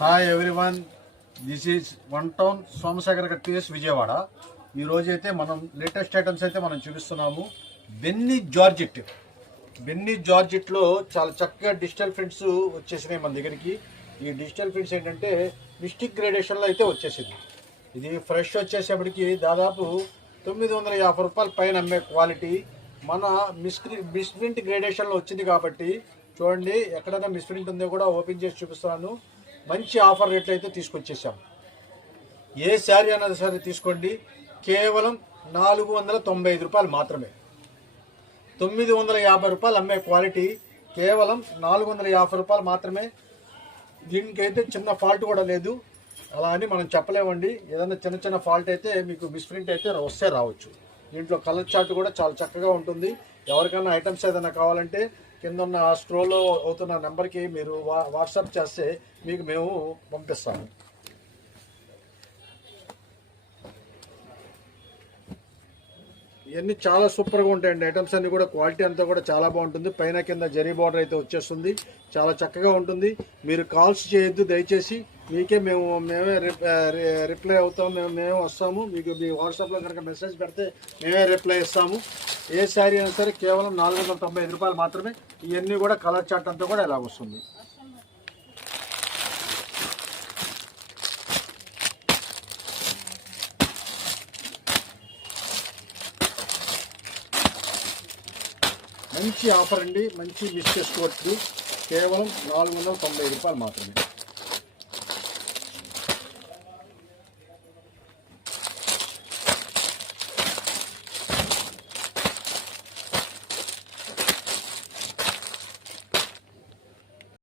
Hi everyone, this is one town Somashekar TS Vijayawada. ఈరోజు అయితే మనం లేటెస్ట్ ఐటమ్స్ అయితే మనం చూపిస్తున్నాము. బెన్నీ జార్జెట్లో చాలా చక్కగా డిజిటల్ ప్రింట్స్ వచ్చేసినాయి మన దగ్గరికి. ఈ డిజిటల్ ప్రింట్స్ ఏంటంటే మిస్టిక్ గ్రేడేషన్లో అయితే వచ్చేసింది. ఇది ఫ్రెష్ వచ్చేసేపటికి దాదాపు 950 రూపాయల పైన అమ్మే క్వాలిటీ. మన మిస్ప్రింట్ గ్రేడేషన్లో వచ్చింది కాబట్టి చూడండి, ఎక్కడైనా మిస్ప్రింట్ ఉందో కూడా ఓపెన్ చేసి చూపిస్తున్నాను. మంచి ఆఫర్ రేట్లు అయితే తీసుకొచ్చేసాం. ఏ శారీ అన్నది సరే తీసుకోండి, కేవలం 495 రూపాయలు మాత్రమే. 950 రూపాయలు అమ్మే క్వాలిటీ కేవలం 450 రూపాయలు మాత్రమే. దీనికైతే చిన్న ఫాల్ట్ కూడా లేదు, అలా అని మనం చెప్పలేమండి. ఏదైనా చిన్న చిన్న ఫాల్ట్ అయితే మీకు మిస్ప్రింట్ అయితే వస్తే రావచ్చు. దీంట్లో కలర్ చార్ట్ కూడా చాలా చక్కగా ఉంటుంది. ఎవరికైనా ఐటమ్స్ ఏదైనా కావాలంటే కింద ఉన్న స్క్రోల్లో అవుతున్న నెంబర్కి మీరు వాట్సాప్ చేస్తే మీకు మేము పంపిస్తాము. ఇవన్నీ చాలా సూపర్గా ఉంటాయండి. ఐటమ్స్ అన్నీ కూడా క్వాలిటీ అంతా కూడా చాలా బాగుంటుంది. పైన కింద జరీ బార్డర్ అయితే వచ్చేస్తుంది, చాలా చక్కగా ఉంటుంది. మీరు కాల్స్ చేయొద్దు దయచేసి, మేమే రిప్లై అవుతాం. మేమే వస్తాము. మీకు మీ వాట్సాప్లో కనుక మెసేజ్ పెడితే మేమే రిప్లై ఇస్తాము. ఏ శారీ అయినా సరే కేవలం 495 రూపాయలు మాత్రమే. ఇవన్నీ కూడా కలర్ చార్ట్ అంతా కూడా ఇలా వస్తుంది. మంచి ఆఫర్ అండి, మంచి మిస్ చేసుకోవచ్చు. కేవలం 495 రూపాయలు మాత్రమే.